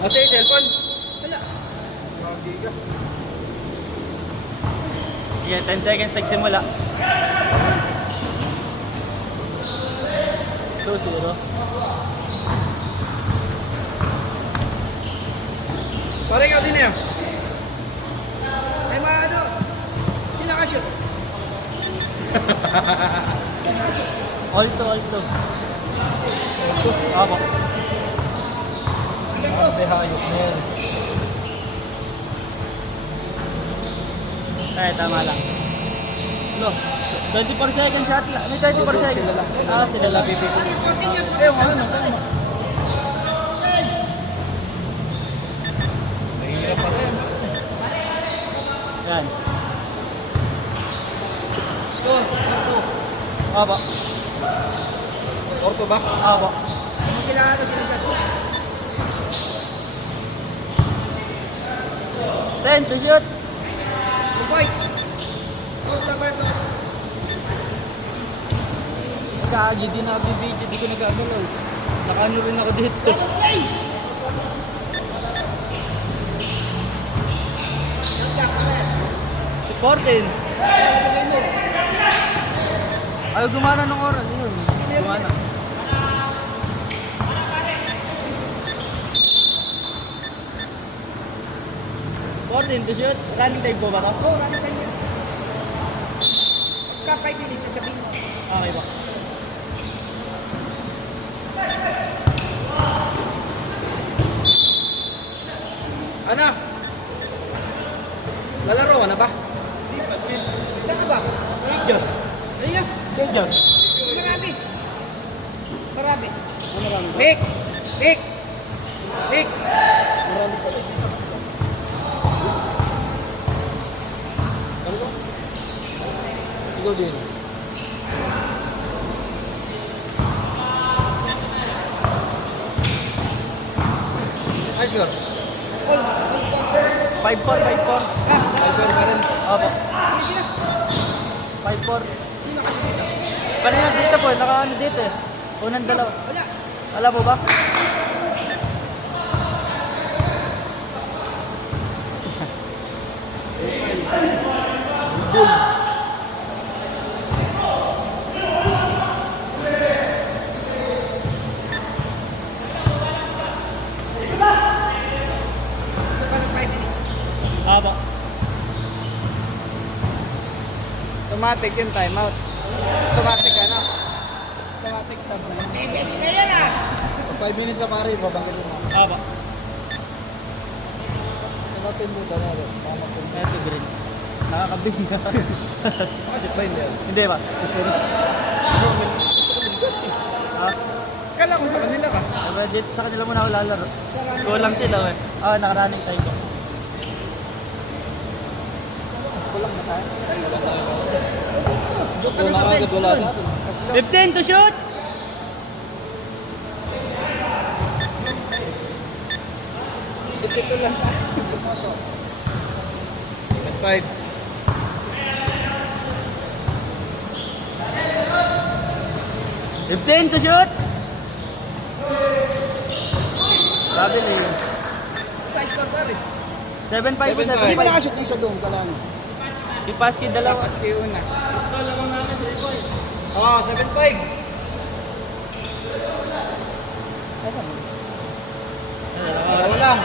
Kasi cellphone. Wala. Yan, 10 seconds nagsimula. 2-0. Pare, ikaw din na yan. Ay, ano? Pinakashoot. Alto. Apo. Ate, hayop na yan. Ay, tama lang. No, 24 seconds shot lang. May 24 seconds. Sila lang. Sila lang. Eh, ano? Mahirap pala yan. Yan. Score, orto. Apo. Orto ba? Apo. Sila Gas. 10 to shoot. 2 points. Close na part. Kagi din na video, di ko nagagalaw. Nakaano rin ako dito. Supportin. Ayaw gumana ng oras. Yun. Gumana. Supportin to shoot. Running time po ba ito? Oo, running time yun. Pagka 5 minutes, sasabihin mo. Okay ba? Ano? Lalaro ka na ba? Saan ka ba? Diyos. Ayun. Diyos. Marami. Marami. Marami ba? Nick! Nick! Nick! Marami pa rin. Ikaw din. Ay, sure. 5-4. Ay, sure pa rin. Opo. Hindi sila. 5-4. Kanina dito po, naka-ano dito eh. Unang dalawa. Wala. Alam mo ba? Isa pa ng 5 minutes. Aba. Automatic yung timeout. Automatic ano? Automatic sub na yun. Best player ah. Pag 5 minutes na pare, babanggitin mo. Aba. Sinatin mo ka na rin. Tama po. Ito green. Nakakabing na. Bakit ba hindi? Hindi ba? Ha? Kala ko sa kanila ka. Diba, dito sa kanila muna ako lalaro. Kulang sila eh. Ah, nakaraning tayo ko. Kulang na tayo. Ano sa bench doon? 15 to shoot! Dito ko lang. 5. 15 to shoot! Sabi na yun. Price score pa rin. 7-5 po, 7-5. Hindi 7-5. ba nakashoot na isa doon ka lang? Si Paski dalawa. Paski una. Oo, 7-5. Dalawa lang.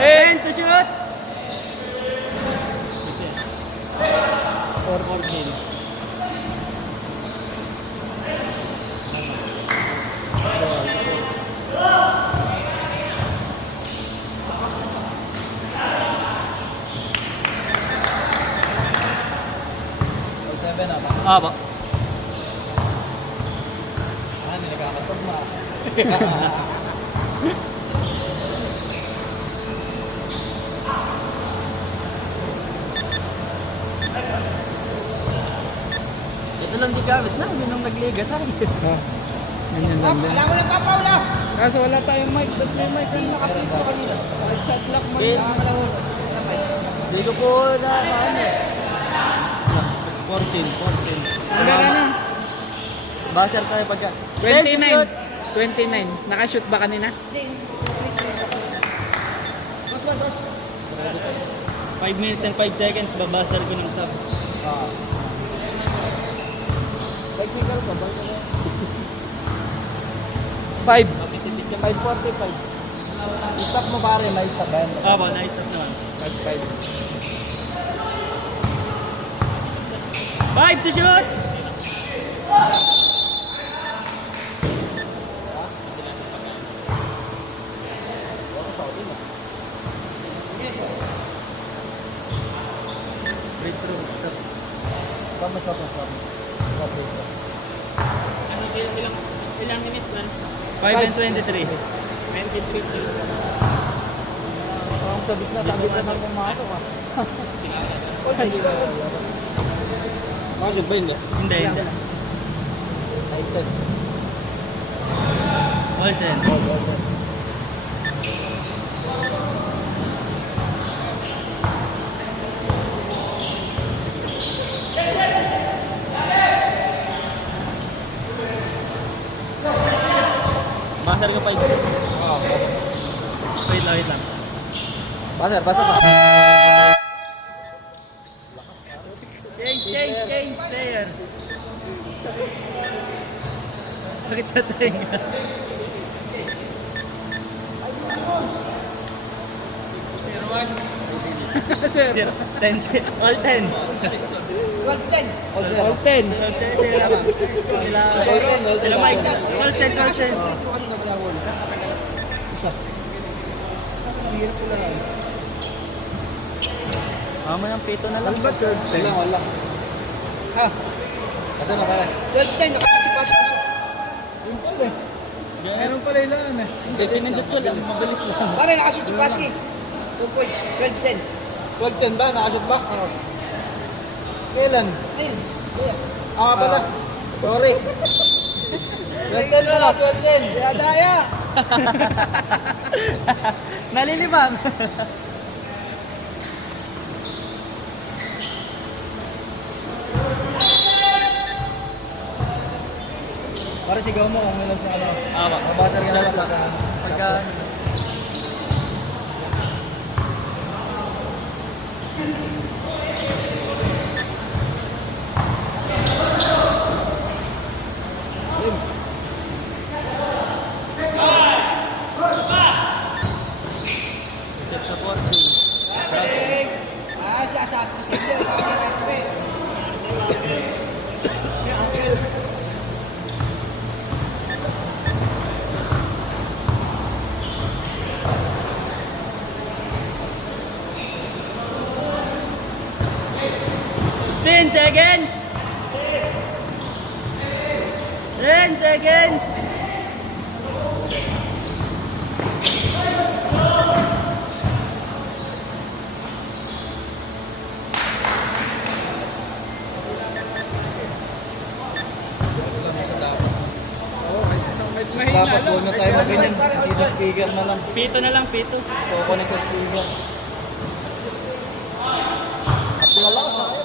10 to shoot! 4-14. Seven na ba? Aba. Hindi nakakatugma. Ito lang di gamit na, yun ang nagliga tayo. Ganyan lang din. Wala mo na papaula. Kaso wala tayong mic. Ba't may mic? Hindi nakapalit ko kanina. Shot lock mo. Eh, Nakakalahon. Hindi ko po na ano. 14. Magara na. Basher tayo pa dyan. 29. 10 to shoot. 29. Nakashoot ba kanina? Hindi. Boss, boss, boss. 5 minutes and 5 seconds, babasar ko ng sub. Technical ka ba? 5. 5:45. Stop mo pare, may stop ba yan? Opo, na-stop naman. 5 to shoot! Free throw, stop. Stop. Ano, ilang minutes man? 5 and 23. 23 to. Ang sabit na saan pumasok ah. Masuk ba hindi? Hindi. Ay, 10. All 10. Basar ka 5. Wait lang. Basar pa. Change, player. Sakit sa tenga. Zero. 10. All 10. 12-10. All 10. Sila lang. Sila Mike. All 10. Isa. Ang hirap ko lang. Mamaya ang pito na lang. Wala. Ha? Kasi na pala. 12-10. Nakasipas ko siya. Yun pala eh. Meron pala ilan eh. Pinindot ko lang. Mabilis lang. Pare, nakashoot si Paski. 2 points. 12-10. 12-10 ba? Nakashoot ba? Oo. Kailan? Ayun. Kuya. Pala. Sorry. 12-10 pala, 12-10. Kaya daya. Nalilibang. Pare, sigaw mo kung ilan sa ano. Awa. Mabasar ka na lang Pagka... Set sa 4. Sasabi ko sa inyo. Right way. Ten seconds! 10 seconds! Dapat huwag na tayo maganyan. Kasi sa speaker na lang. Pito na lang, pito. Kukunin ko speaker. At pinalakas ako.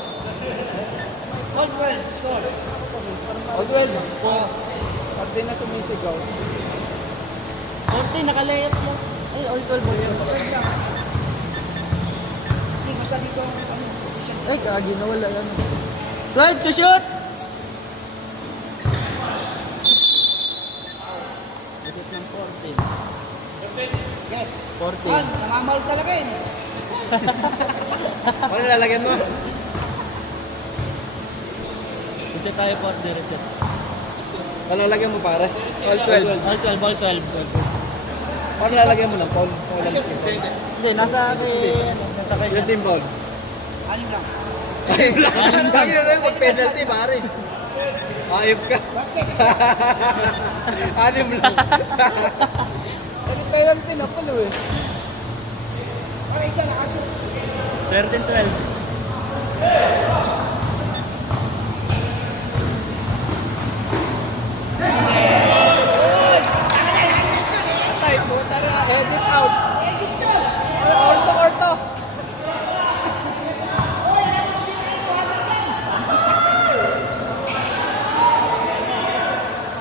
1-12. Score. All 12. Pag di na sumisigaw. Konti, nakalayat lang. Ay, all 12 mo yun. Hindi, basta dito ang position. Ay, kagi nawala yan. 12 to shoot! Isip ng 14. Get. 14. Namamahal talaga yun. Ano lalagyan mo? Kasi tayo for the reset. Ano lalagyan mo pare? All 12. All 12, all 12. Ano lalagyan mo lang? Paul? Paul lang. Hindi, nasa akin. Nasa akin. Yung team Paul. Anim lang. Lagi na tayo mag-penalty pare. Ayop ka. Basket. Anim lang. Penalty na pala eh. Pare, isa nakashoot. 13-12. Side mo, tara, edit out. Orto.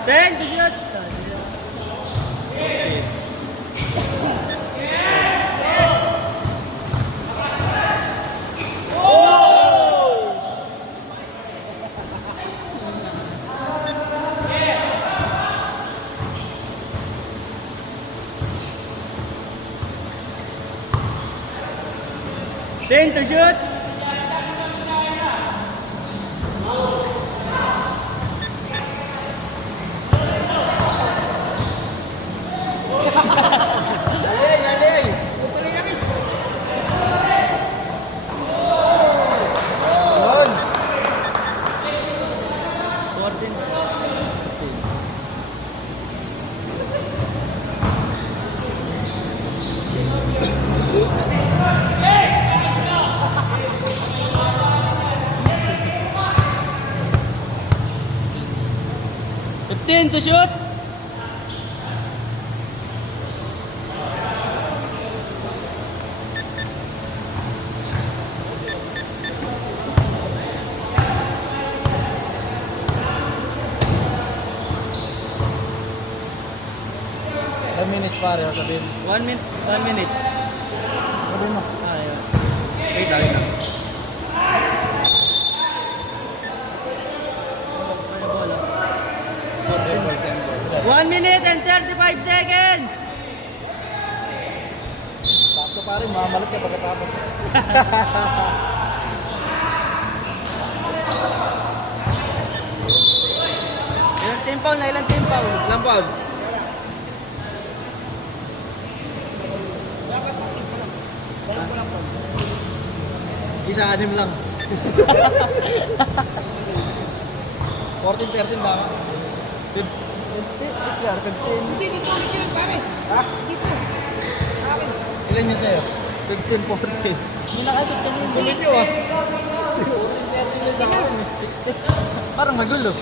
10 to shoot! 10 to shoot. Tuloy na, Chris. Yun. 14. Fifteen to shoot. Minutes pare, sabihin. 1 minute. 1 minute. Sabihin mo. Ah, yun. Wait lang. 1 minute and 35 seconds. Sakto pare, mamalat ka pagkatapos. Ilang team foul na? Ilang team foul? Lampag. Isa anim lang. 14-13 ba ako? Hindi, dito ulit yun, pare. Ha? Dito. Sa akin. Ilan niya sa'yo? 15-14. Hindi na kayo kanina. Ulit nyo ah. 14-13 Parang magulo.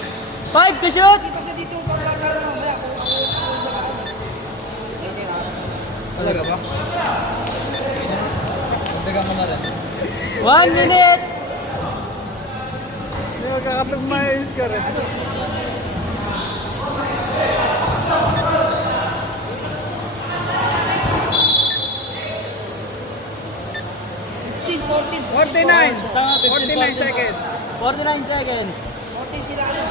5 to shoot. Hindi kasi dito pagkakaroon ng wala. Talaga ba? Dagan mo na rin. 1 minute. Hindi magkakatagmayos ka rin. Tama, 49 seconds. 49 seconds. 14 sila ano?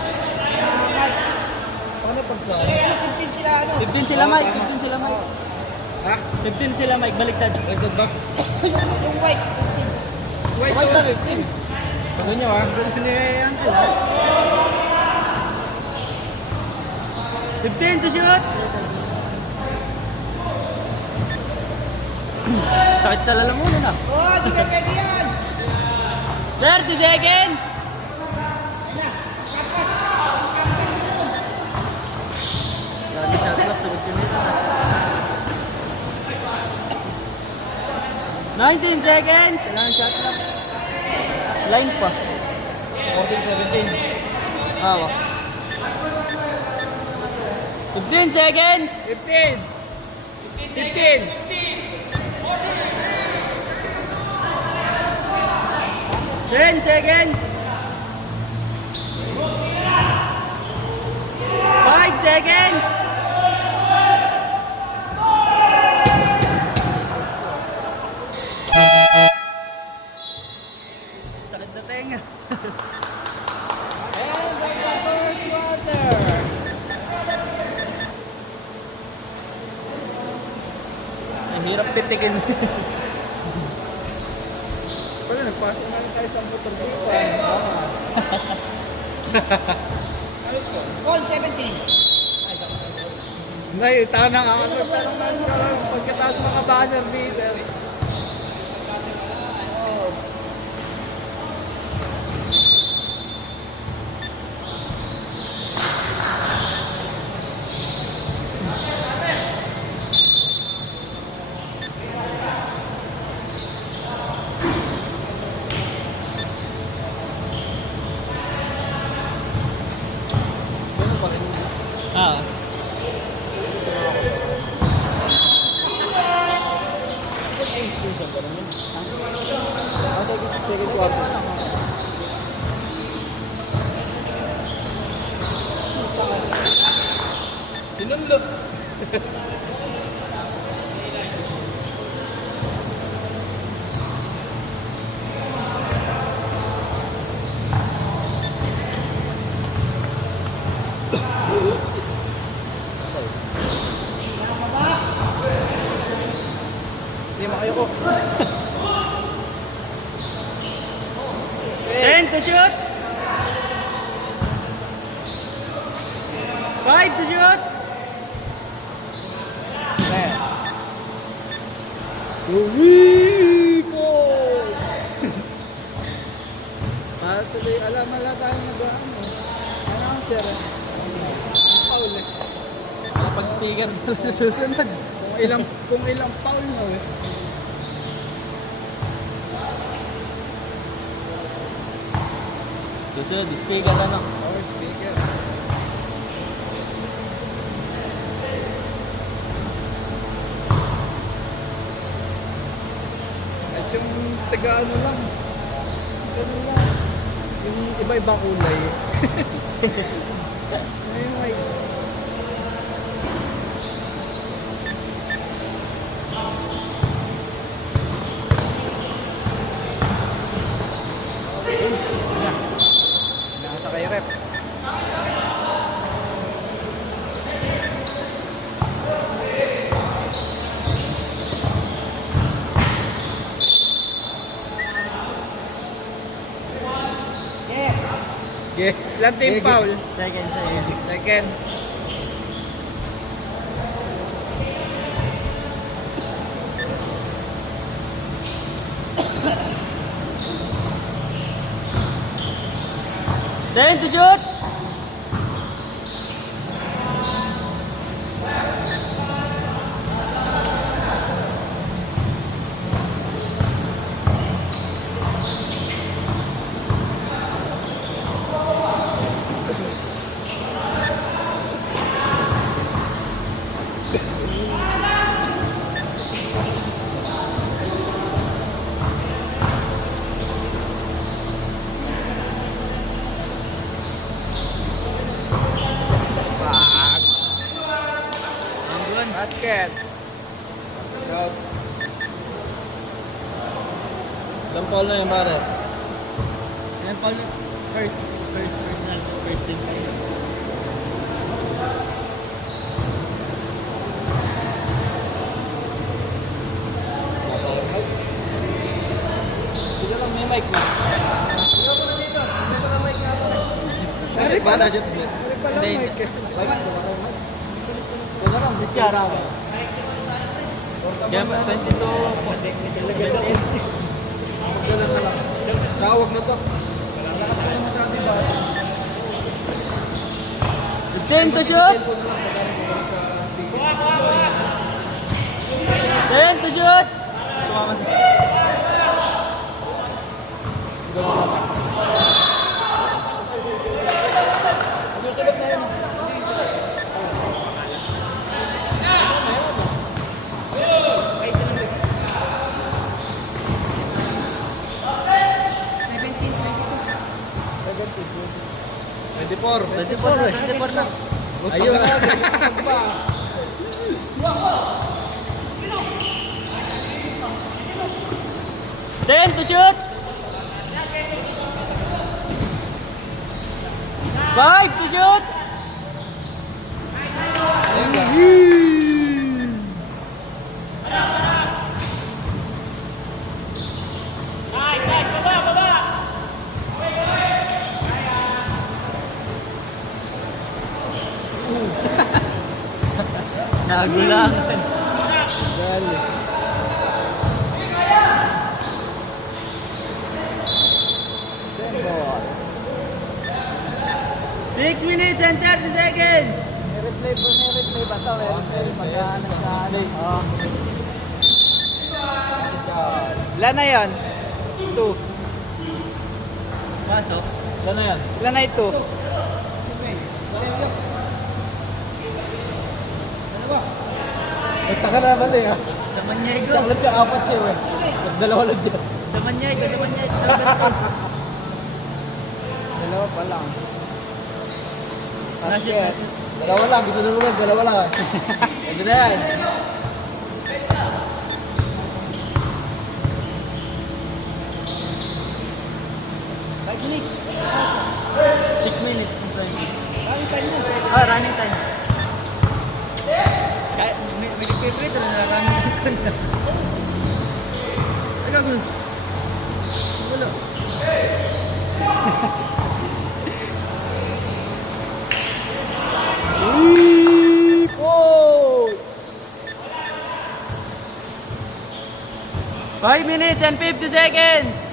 Paano pagka? 15 sila ano? 15 sila Mike. 15 sila Mike. Ha? 15 sila Mike. Baliktad. Record back? Yung white, 15. Mike na 15. Ano nyo ah? Pinayayan ka lang. 15 to shoot. Sakit sa lalamunan na. Oh, di ka pwede yan! 30 seconds. Lagi shot clock. Sagot yun nila. 19 seconds. Wala ang shot clock. Line pa. 14-17. Awa. 15 seconds. 15. 15. 10 seconds. 5 seconds. Sakit sa tenga. And the first quarter. Ang hirap pitikin. Pero nagpasok na rin tayo sa motor dito. Call 17. Hindi, tanong ako. Tanong na sa pagkataas mga buzzer beater. Ah. Second quarter. Sinunod. Hindi mo kayo ko. 10 to shoot. 5 to shoot. Ayan. Rico! Para tuloy, alam tayong nag-ano. Announcer. Paul eh. Pag speaker pala susunod. Kung ilang Paul na eh. Susunod, speaker ano. Power speaker. At yung taga ano lang. Ano lang. Yung iba-iba kulay. Ayun, ay. Nasa kay rep. Yeah. Ilang team foul? Second. Second. Then to shoot. Basket. Out. Ilang Paul na yan, pare? Yan Paul. First team. Sige lang, may mic na. Pare Ba na shoot? pala mic. Diskara ako. Yan, 22. Tawag na to. 10 to shoot. 10 to shoot. Twenty-four. 24 na. Ayun. Ten to shoot. 5 to shoot. Nagulangan. Dali. Sembol. 6 minutes and 30 seconds. Ni-replay ba ito? Mag-ano sa ano? Oo. Ilan na yun? 2. Pasok. Ilan na yan? Ilan na ito? Nagtaka na mali ha. Sa Manyego. Siyang lang yung apat siya eh. Tapos dalawa lang dyan. Sa Manyego. Dalawa pa lang. Basket. Dalawa lang. Gusto na naman. Dalawa lang. Ito na yan. Minutes. 6 minutes. Running time na. Running time. Kahit may favorite na running time. Teka, gulo. Gulo. Oh! 5 minutes and 50 seconds.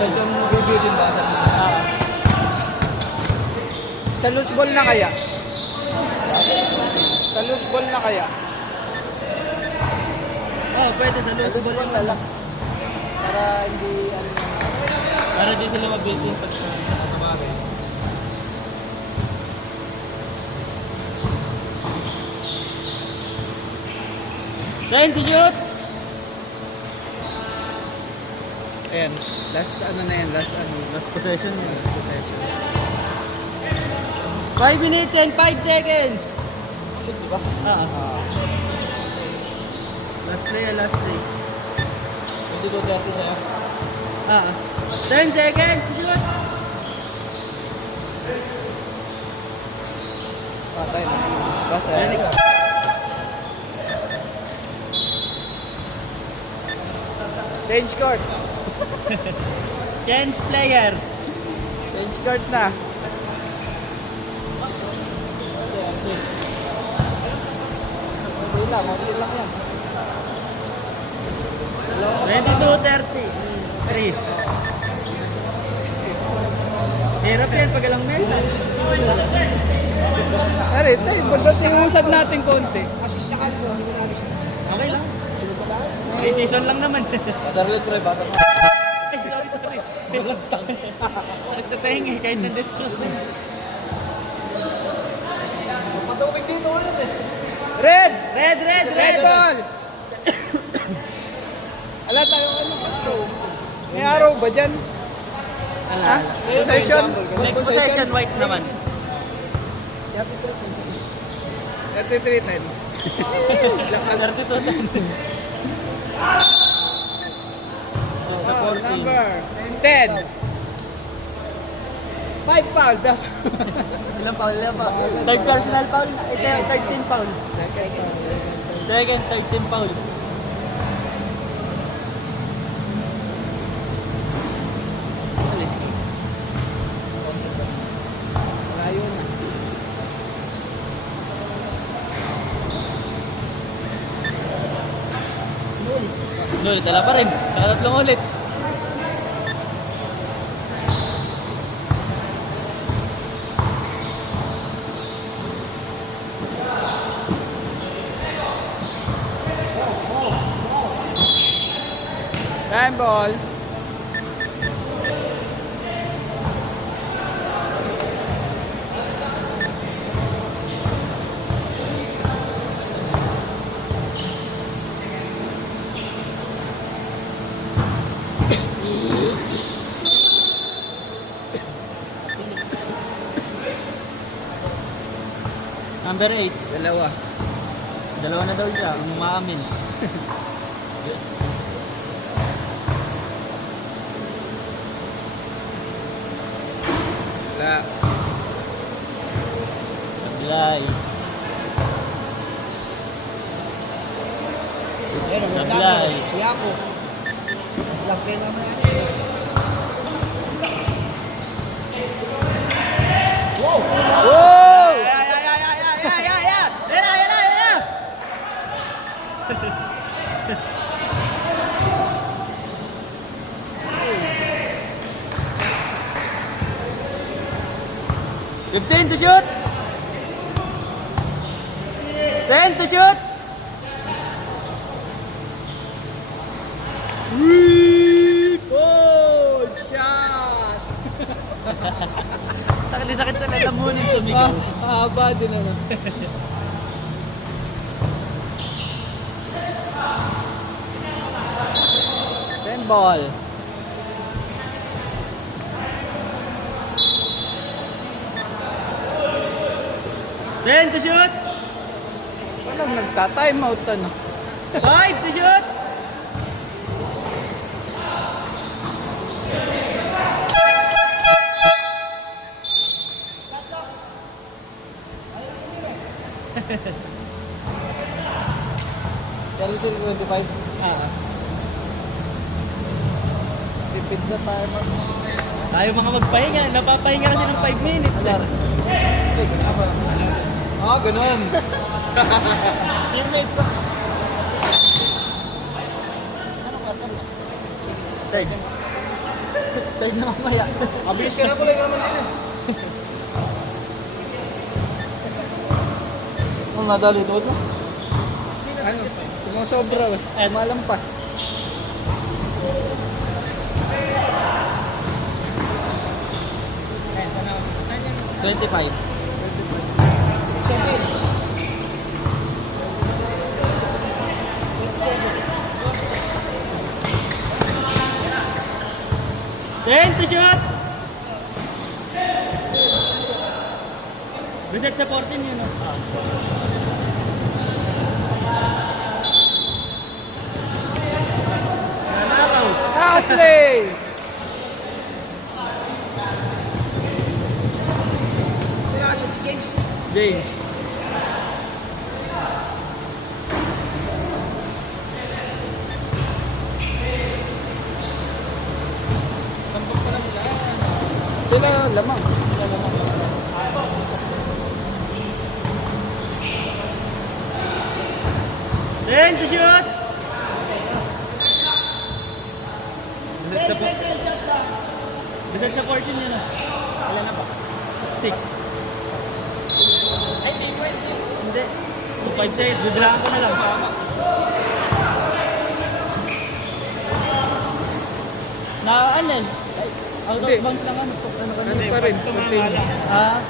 Dahil sa mga review din ba sa mga Sa loose ball na kaya? Sa loose ball na kaya? Oh, pwede sa loose Loose ball ball na lang. Para hindi ano. para di sila mag-build in pag sa bagay? Time to shoot. Ayan, last ano na yan, last possession yun, last possession. 5 minutes and 5 seconds. Shoot, di ba? Last play, last play. 22:30 sa'yo. 10 seconds. Shoot. Patay na. Basta. Ready ka. Change court. Chance player. Change court na. Okay lang yan. 22:30. 3. Hirap yan pag alang mesa. Aray, tayo, pagdating usad natin konti. Assist siya kalbo, hindi ko na-assist. Okay lang. May season lang naman. Pasarlit pre, bata mo. Ay, sorry. Balagtang. Sakit sa tenga kahit nandito siya. Patawag dito ulit eh. Red! Red ball! Ala tayo ano, Castro. May araw ba dyan? Ha? Possession? Next possession, white naman. 33-10. Lakas. 32. Sa 14. Number 10. 5 foul. Das. Ilang foul? Third personal foul? 13 foul. Second, 13 foul. Layo na. Ulit, dala pa rin. Nakatatlong ulit. Time ball. Number 8. Dalawa. Dalawa na daw siya. Umaamin. Wala. Sablay. Ayun, Sablay. Kuya ko. Lagay naman yan. Whoa! To shoot. 10 to shoot. Good shot! Sakit sa lalamunin sumigaw. Haba din naman. Ten ball. Then to shoot. Walang nagta-time out ano. 5 to shoot. 30 to 25. Tipid sa timer. Tayo mga magpahinga. Napapahinga kasi ng 5 minutes. Sir. Ah, ganun. Teammates. Tag. Tag na mamaya. Mabilis ka na pala yung naman din eh. Ano nadali doon mo? Ano? Sumusobra. Malampas. Ayan, sana. Saan yan? 25. Second. Ten to shot! Reset sa 14 yun. Nanakaw. Outlay! James. Sila lamang. Ten to shoot! Reset sa 14 yun. Wala na pa. 6. Ay, di 20. Hindi. 5 seconds. Bibiraan ko na lang. Ano yan? Out of Hindi. bounds lang ano. Ano pa rin? Continue. Ah.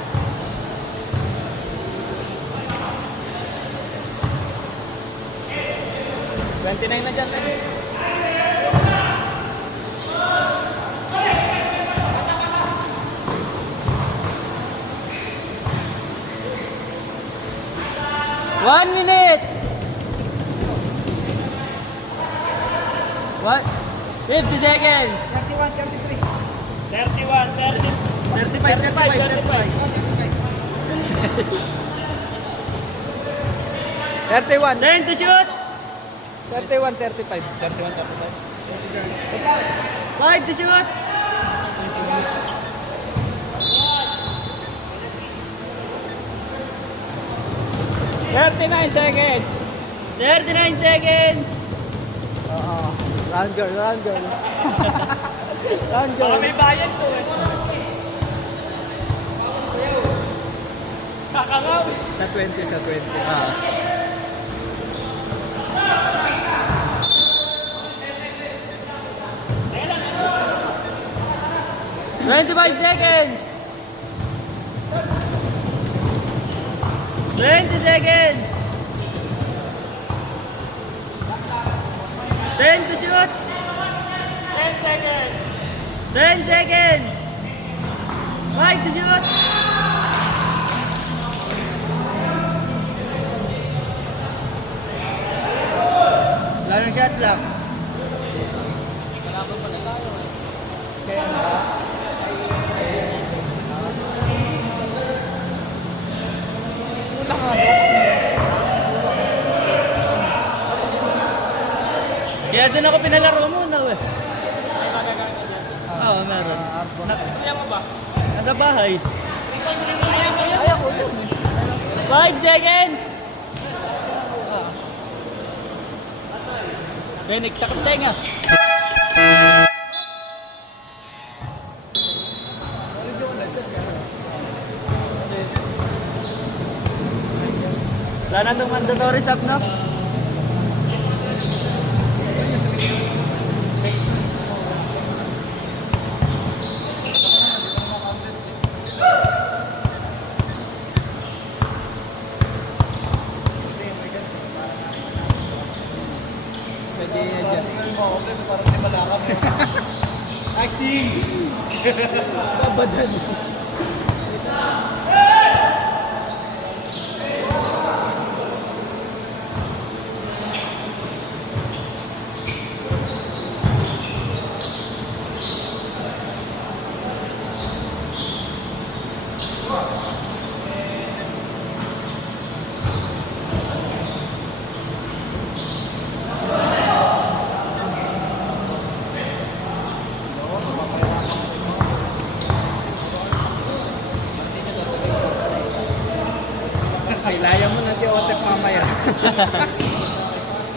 $29 na dyan. One minute! What? 50 seconds! 31, 33. 31, 30. 35, 31. 10 to shoot! 31, 35. 5 to shoot! 39 seconds. 39 seconds! Oo. Round girl, round girl. Round girl. bayan to eh. Kakangaw! Sa 20, sa 20. 25 seconds! 20 seconds! 10 to shoot! 10 seconds! 10 seconds! 5 to shoot! Wala nang shot lang. Kaya na. Wala nga ako. Kaya doon ako pinalaro muna eh. Oo, meron. Kaya mo ba? Nasa bahay. Ayaw ko yun. 5 seconds! Benik, takot tenga. Wala na itong mandatory sub, no? Pwede dyan. Parang di malakap eh. Acting! Babadan.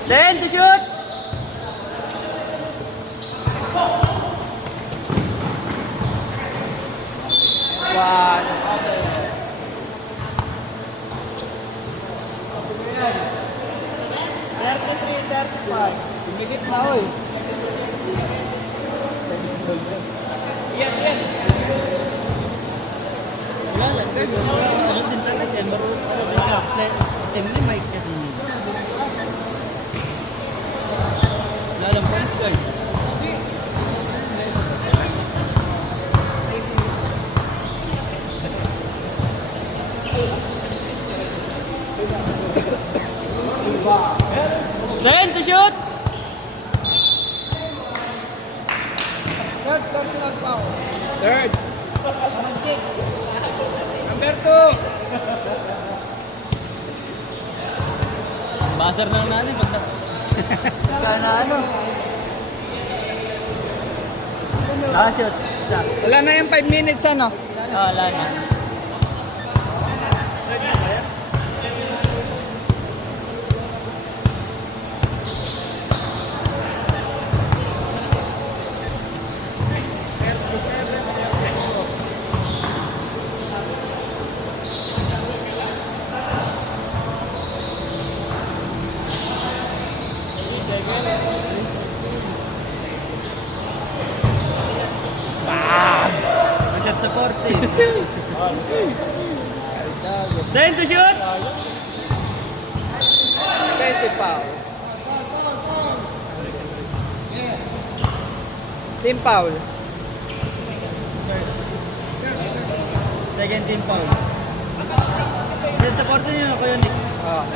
Then, to shoot! One. Tumigit na, oy. Yan. Wala lang. Ano din talaga yan. Temli mic yan. Wala lang point guard. Then, to shoot! Third personal foul. Third. Samantik. Number 2. Basar na natin pag Sana ano? Nakashoot. Isa. Wala na yung 5 minutes ano? Wala na. Shot sa 40. Then to shoot! Basic foul. Team foul. Second team foul. Then sa 40 nyo ako yun eh. Oh.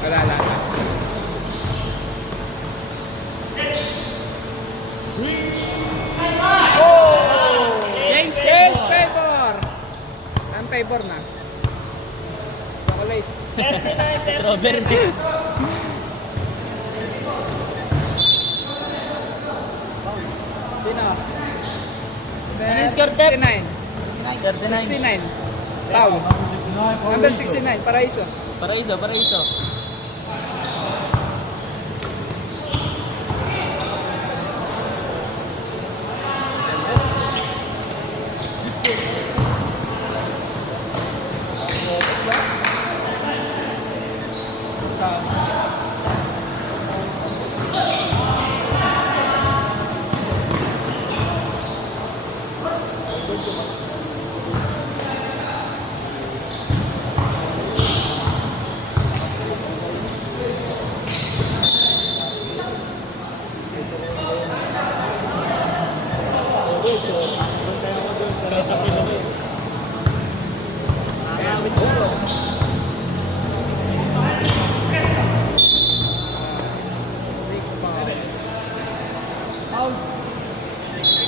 Wala lang. James favor. Ang favor na. Chocolate. Strawberry. Sino? Ano yung score, Tep? 69. 39. 69. Foul. Number 69, Paraiso. Paraiso.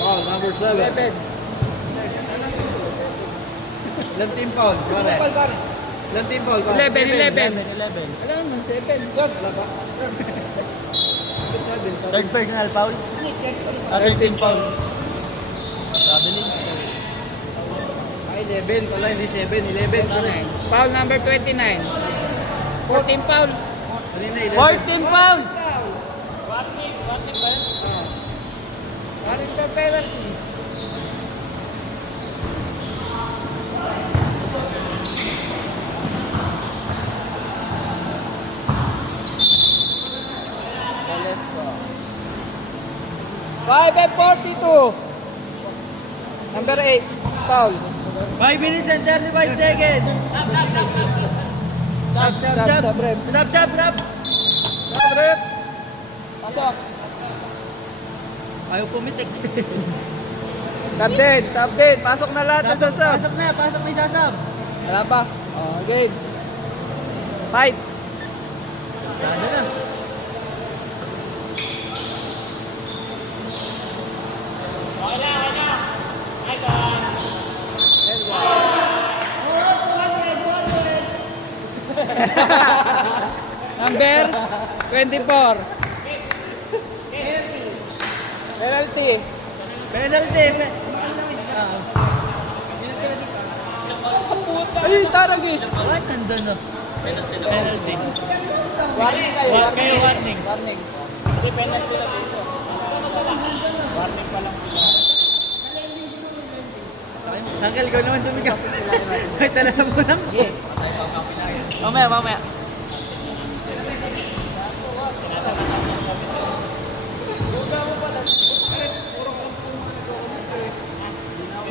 Foul, number 7. 11. Ilan team foul? Pare. Ilan team foul? 11. 11. Alam naman, 7. Third, wala ba? Third personal foul. Third team foul. Sabi ni. 11 pala, hindi 7. 11 pare. Foul number 29. 14 foul. Kanina 11. Fourth team foul. Parin ka penalty. Valesco. 5:42. Number 8. Foul. 5 minutes and 35 seconds. Sub, rep. Rap. Sub, rep. Pasok. Ayaw pumitik. Sub din. Pasok na lahat na sa sub. Pasok na yung sasab. Wala pa. Oh, game. Fight. Lalo na. Number 24. Penalty. Penalty. Ay, Taragis. Ay, nandun na. Penalty. Warning kayo. Kayo warning. Warning. Hindi, penalty na dito. Warning pa lang sila. Uncle, ikaw naman sumigaw. Sakit talaga mo lang. Mamaya, mamaya.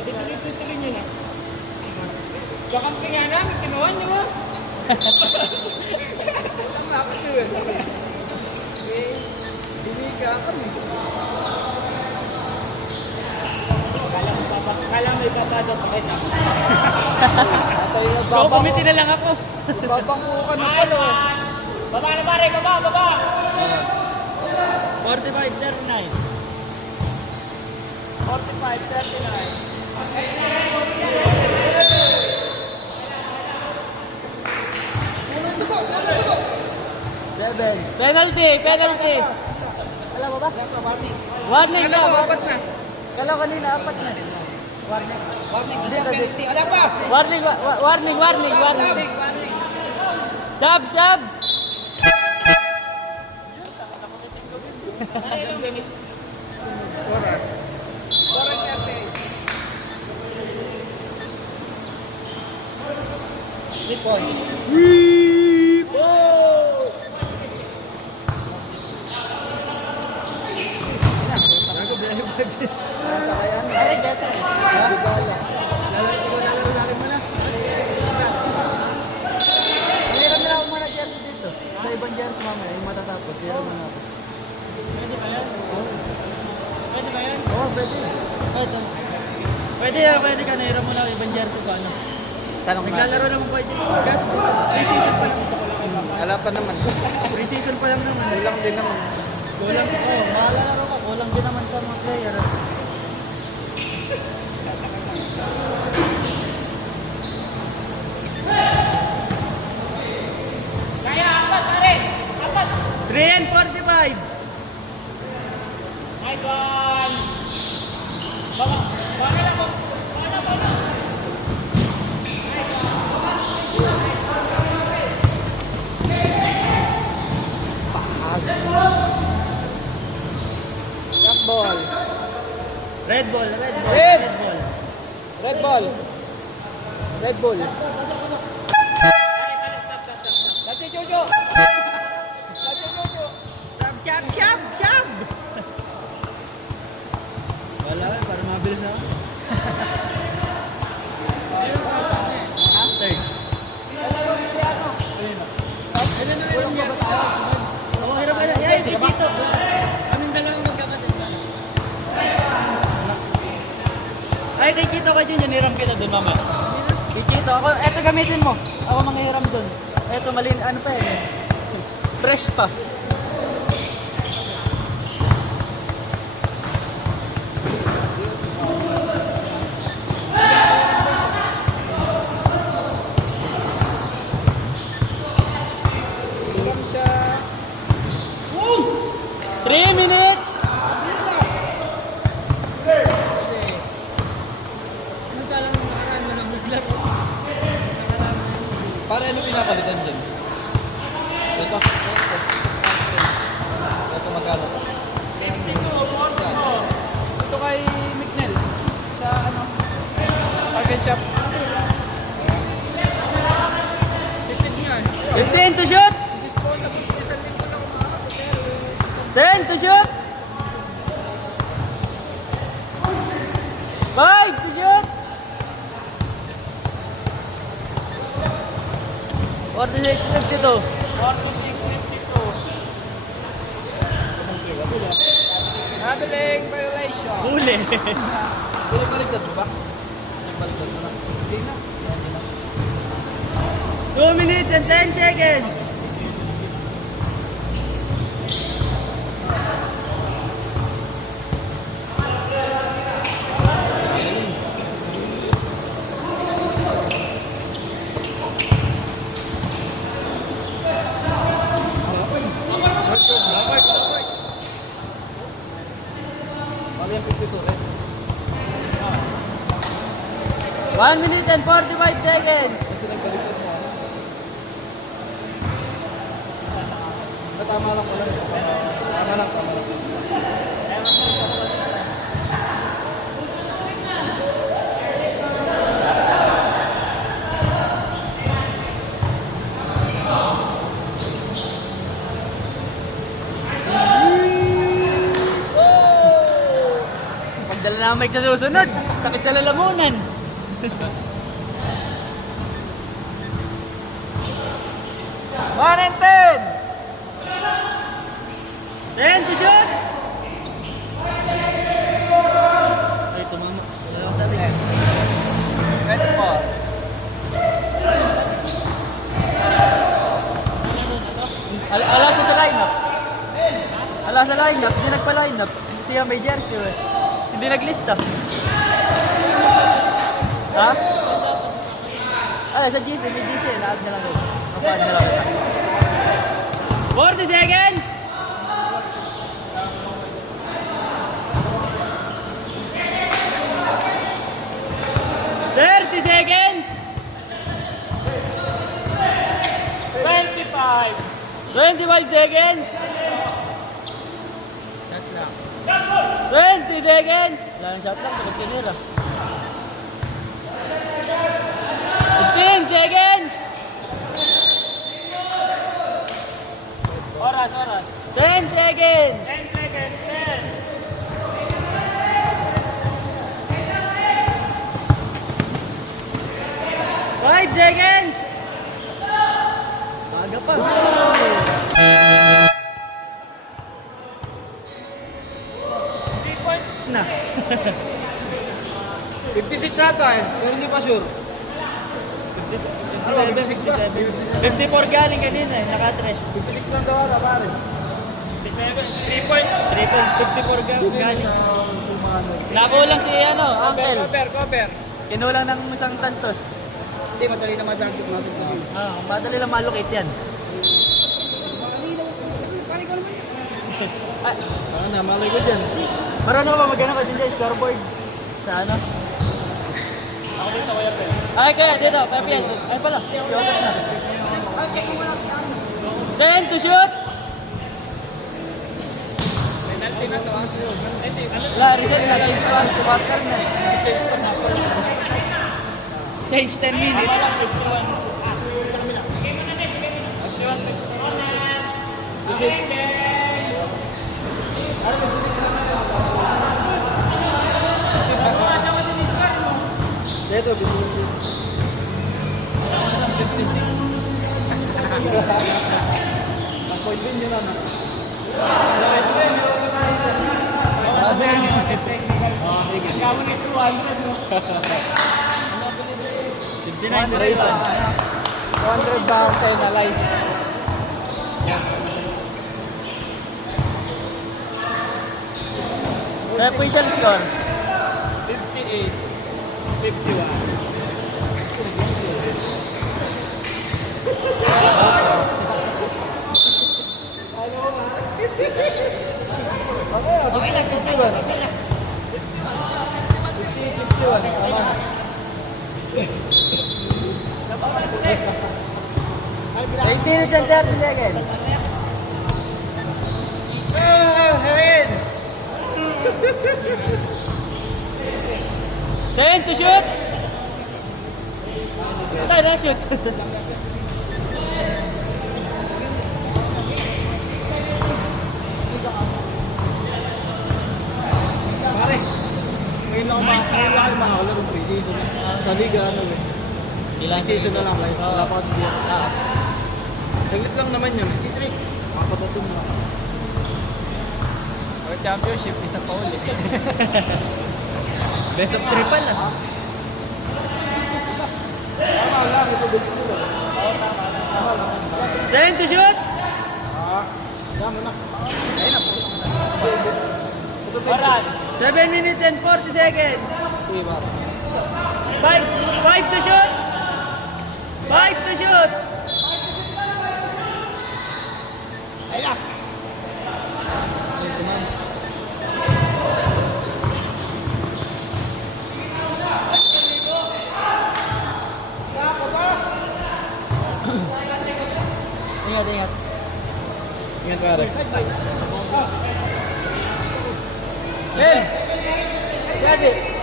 Tuloy-tuloy nyo na. Kakampi nga namin, kinuha nyo mo. Tama ako siya. Biniga kami. Kala mo ipapasok pa kayo. So, Babang kumiti na lang ako. ko ka na pala. Baba na pare, baba, baba. 45-39. 45-39. Seven. Penalty, penalty. Alam mo ba? Warning Kala ka. ko apat na. Kala ko kanina apat na. Warning, Hindi, penalty. Ala pa! Warning, warning, warning, warning. Sab, sab. Oras. Lipon. Nasa kaya na. Ay, Jessa. Bugala. Lalaro mo na. Mayroon na ako muna jersey dito. Sa ibang jersey mamaya, yung matatapos. Mayroon mo na ako. Pwede ba yan? Pwede ba yan? Oo, pwede. Pwede ka. Nahiram mo na ibang jersey pa. Ano? Tanong Naglalaro naman po ito. Gas, pre-season pa lang. Wala pa naman. Pre-season pa lang naman. Kulang din naman. Kulang, malalaro ka. Kulang din naman sa mga player. Kaya, apat, pare! Apat! 3 and 45! Nice one! Baka lang po. Baka. Black ball. Red ball, red ball, Red! red ball. Red ball. Red ball. Dati, Jojo! Shab, shab, shab. Wala eh, para mabilis na ako. Third. Oo, hirap ka na. Yan, si Tito. Kaming dalawang magkapatid ba? Ay, kay Tito ka dyan, hiram kita dun, mama. Kay Tito, ako, eto gamitin mo. Ako manghiram dun. Eto, malin, ano pa eh. Fresh pa. Hiram siya. 3 minutes! Anong kalang nakaraan mo ng biglat? Para ano pinapalitan dyan? Ito. Ito magkano pa? Ito kay Mcnell. Sa ano? Target shop. 15 nga. 15 to shoot! Disposable. Isang linggo na kumakapit. 10 to shoot! 5 to shoot! 46-52. 46-52. Traveling violation. Huli. Pinagbaligtad mo ba? Pinagbaligtad mo na. Hindi na. 2 minutes and 10 seconds. 1 minute and 45 seconds. Pinagbaliktad mo. Tama lang pala. Tama lang, tama lang. Pagdala na ang mic sa susunod, sakit sa lalamunan. One and 10. 10 to shoot. Ay, tumama. Wala akong sabi. Red ball. Ala siya sa lineup. Ala sa lineup, hindi nagpa-lineup. Siya may jersey eh. Hindi naglista. Ha? Sa GC, may GC. Na-add na lang yun. Mapa-add na lang. 40 seconds! Seconds! 25 seconds! 20 seconds! Wala nang shot lang, tapos tinira. 15 seconds! Oras. 10 seconds! 5 seconds! Aga pa. Na. 56 ata eh. Pero hindi pa sure. 54 galing kanina eh, naka-tres. 56 lang daw ata pare. 3 points, 54 galing. Nakulang si Uncle. Cover. Kinulang ng isang tantos. Hindi, madali na madagdag natin ito. Madali lang malocate yan. Ay, Ano na, malay ko dyan. marunong ba magano ka din sa scoreboard? Sa ano? Ay, kaya dito, Pepian. Ay pala, Joseph na. 10 to shoot! Penalty na to. Wala, reset na. Change to quarter na. Change 10 minutes. Dito, bibili. Point din yun ano. Gawin ito 200. 200 ba ang penalize? Official score. 58. 51. Okay na, 8 minutes and 30 seconds. Hangin! 10 to shoot! Tayo na shoot! Pare, ngayon lang ako makakalaro pre-season. Sa liga ano eh. Ilang Season na lang kayo. Wala pa kasi diyan. Saglit lang naman yun. Makapatatong lang. World Championship, isa pa uli. Best of 3 pala. Tama lang, ito dito mo. 10 to shoot! Tama na. Oras! 7 minutes and 40 seconds. Uy, pare. 5 to shoot! 5 to shoot! Ayak!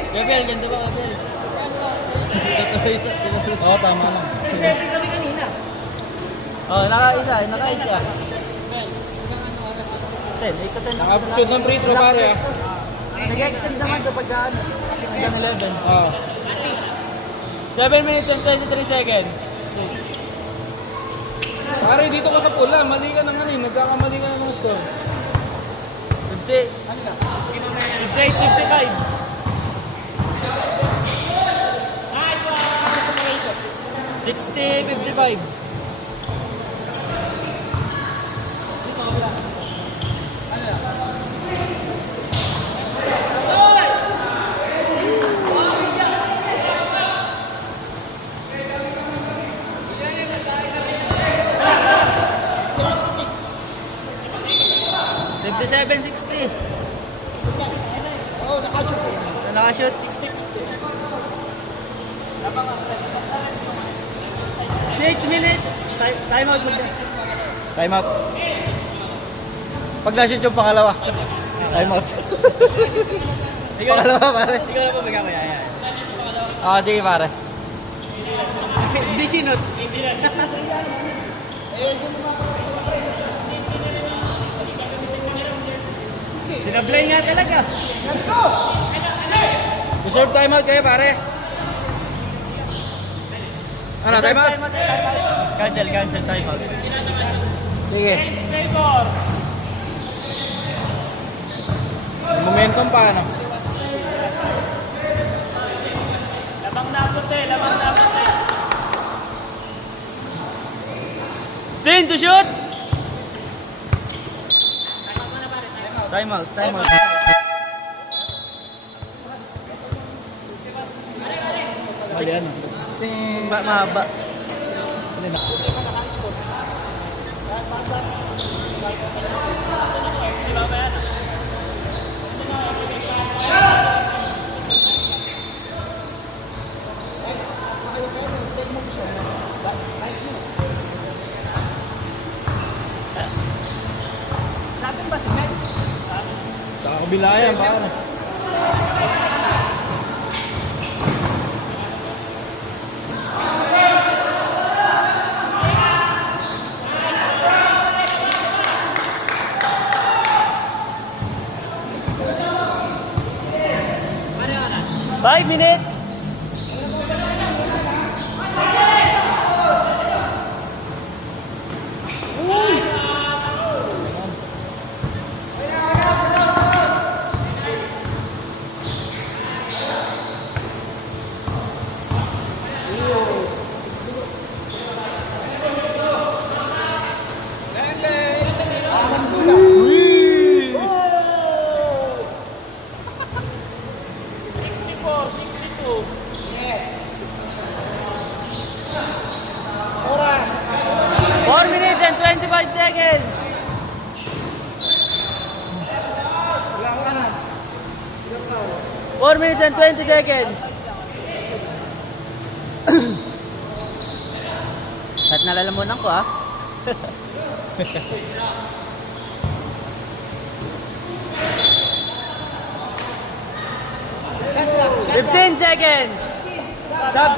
Gabriel, ganda ba, Gabriel? Oo, tama lang. Siyempre kami kanina. Oh, nakaisa. Ten, ito 10 lang. Naka-shoot ng free throw pare ah. Nag-extend naman kapag hanggang 11. Oo. 7 minutes and 23 seconds. Pare, dito ka sa pula. Mali ka naman eh. Nagkakamali ka na ng score. 50. 58, 55. 60, 55. Seven 60. Oo, nakashoot eh. Nakashoot 60. 6 minutes. Time out mo. Time out. Pag na-shoot yung pangalawa. Time out. Pangalawa pare. Ikaw na po bigyan ko yan. Ah, sige pare. Hindi sinot. Hindi na. Sinablay nga talaga. Reserve timeout kayo pare. Ano, timeout? Cancel, time out. Sige. Momentum pa ano? Labang na puti. 10 to shoot! Time out. Mali ano. Mahaba. Sa kabila yan pare. Five minutes. Oras. 4 minutes and 25 seconds. Four minutes and 20 seconds. At nalalamunan ko ah. Shot lang. 15 seconds. Sub.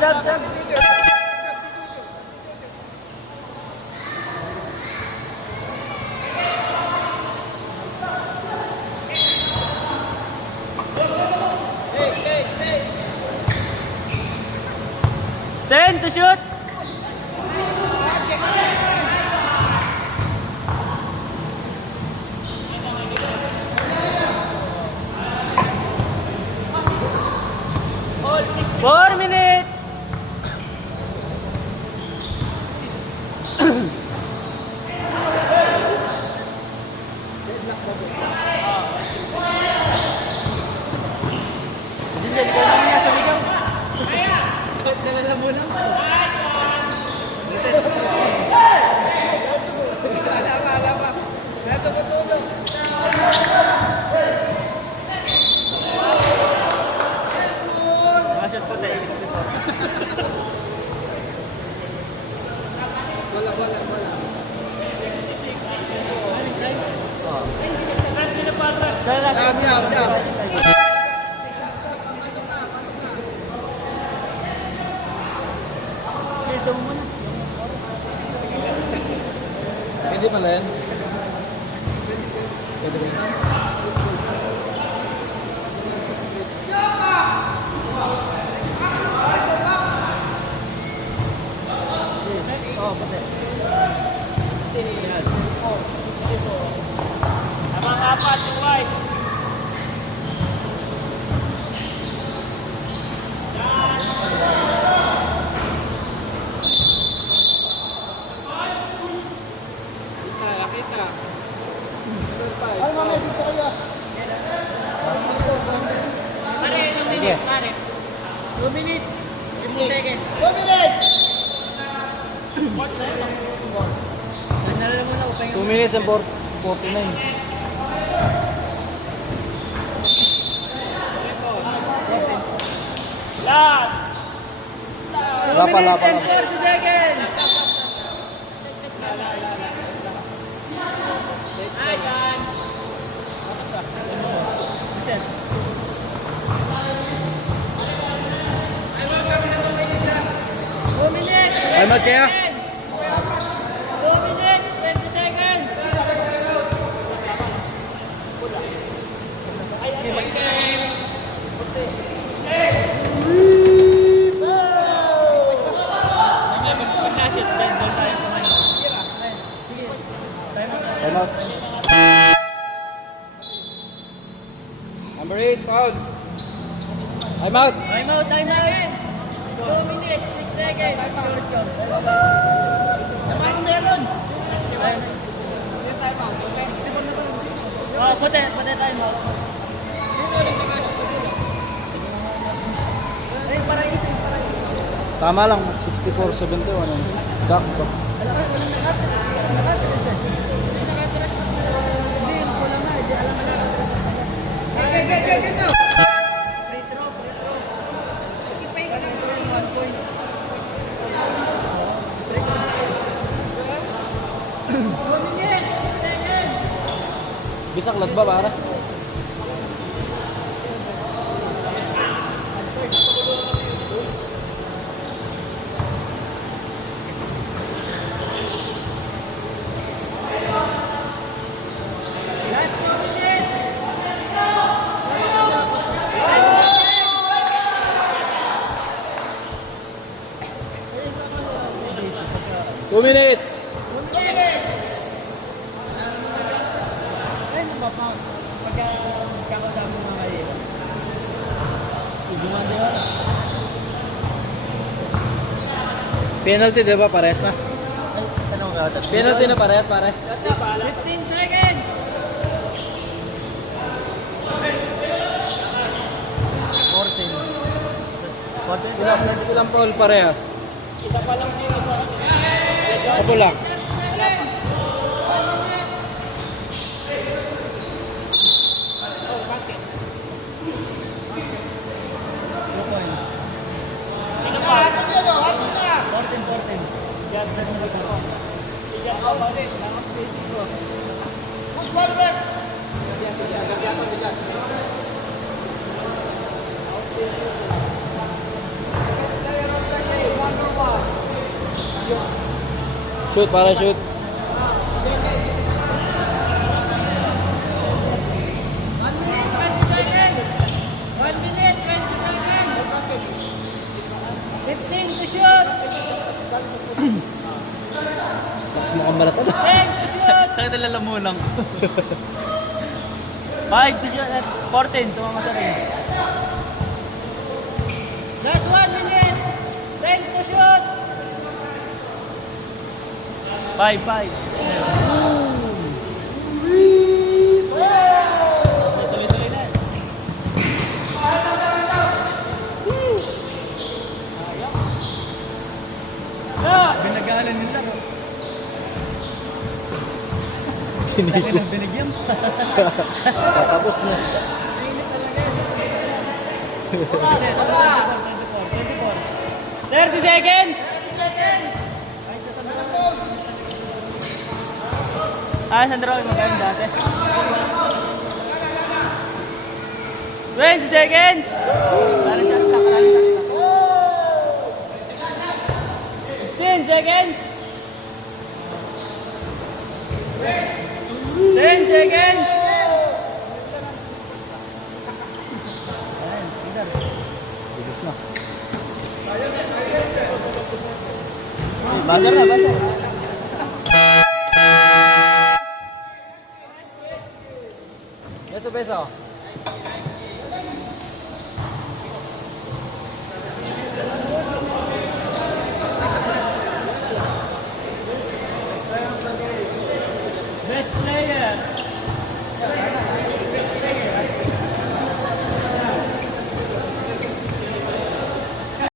Ten to shoot. Four minutes. Hindi ko na niya sa ligaw. Nalalamunan ko. Shot po tayo, 64. Wala. Sa last Sab. Pwede pala yan. Pwede ba yan? Oo, pati. 60 yan. Oo, 62. Tamang apat, yung white. Kita. Ay, mamaya dito kayo. Pare, ilang minutes, pare? 2 minutes. 50 seconds. 2 minutes! Nalala mo na, upay 2 minutes and 49. Last! Lapa. 40 seconds! Nice one! Listen. Ay, mat kaya? 2 minutes, 20 seconds! Time out. Number 8, foul. Time out. Time out, time out! 2 minutes, 6 seconds. Let's go. Ano meron? Oh, pati time out. Ay, para isip. Tama lang, 64-71. Sakto. Free throw. Ipahinga lang. 1 point. Bisak lag ba para? Last 2 minutes. 2 minutes. 2 minutes! Ay, mapapound. Pagkakasama mo mga kayo. Iguman din yun. Penalty, di ba? Parehas na. Ay, tanong ka. Penalty na parehas, pare. 15 seconds. Ilang foul parehas? Isa pa lang dito sa... Ako lang. Hapon yan o, hapon na! 14. Yes, sir. Yes, Lakas basic ko. Push ball back! Shoot, para shoot. 1 minute, 20 seconds. 1 minute, 20 seconds. 15 to shoot. Takas mo kang balatan. 10 to shoot. Sakit na lamunang. 5 to shoot at 14. Tumama sa rin. Last 1 minute. 10 to shoot. 5. Tuloy-tuloy na. Binagalan nila. Siniko. Binigyan mo. Tatapos mo. Mainit talaga. 30 seconds! 30 seconds! Sandro, magkano dati? 20 seconds! 15 seconds! Buzzer na, buzzer. Beso, beso.